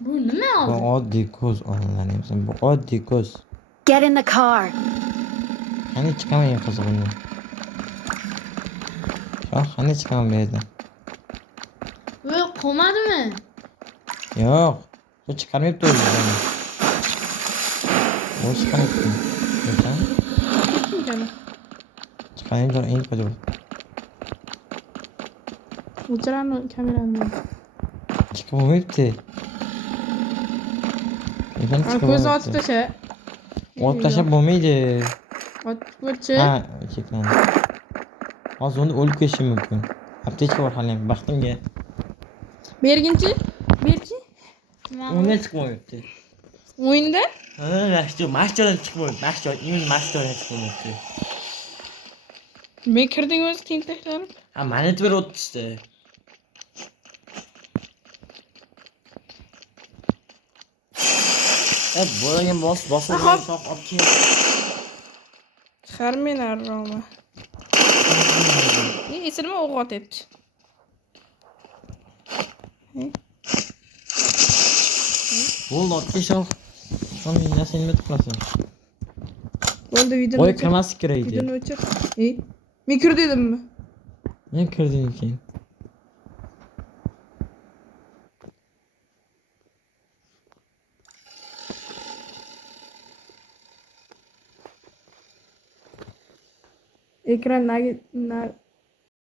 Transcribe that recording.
Bu nima Bu oldu? oddiy ko'z onalarning bu oddiy ko'z. Get in the car. Qani chiqaman qizig'ini. Shoh, qani chiqaman bu yerdan. Voy, qolmadimi? Yo'q. Bu chiqarmayapti o'zini. Bu chiqarmayapti. Yo'qmi? Gel. Chiqarayım eng qo'yib. O'chiraman kamerani. Chiqib bo'lmayapti. Neden Ha, chiqib ko'zni bo'lmayapti? ochib tasha. Otib tashlab bo'lmaydi. Ochib ko'rchi. Ha, cheklandi. Hozir unda o'lib ketishi mumkin. Aptechka bor hali ham baxtimga. Berginchi. Berchi. Undan chiqib bo'lmayapti. O'yinda? Ha, mashinadan chiqib bo'lmayapti. Mashinadan chiqib bo'lmayapti. Men kirding o'zi tentaklanib. Ha, mani bir o'tdi. Bo'lagan bosilib shoh olib kel. Chiqarmen arroma. Esirma o'q otyapti. Bo'ldi, otga shoh. Shuni narsani nima qilasan? Bo'ldi, videoni Voy, o'chir. kirmaslik kerak edi. Videoni o'chir. Men kir dedimmi? Men kirdim ekan. Ekran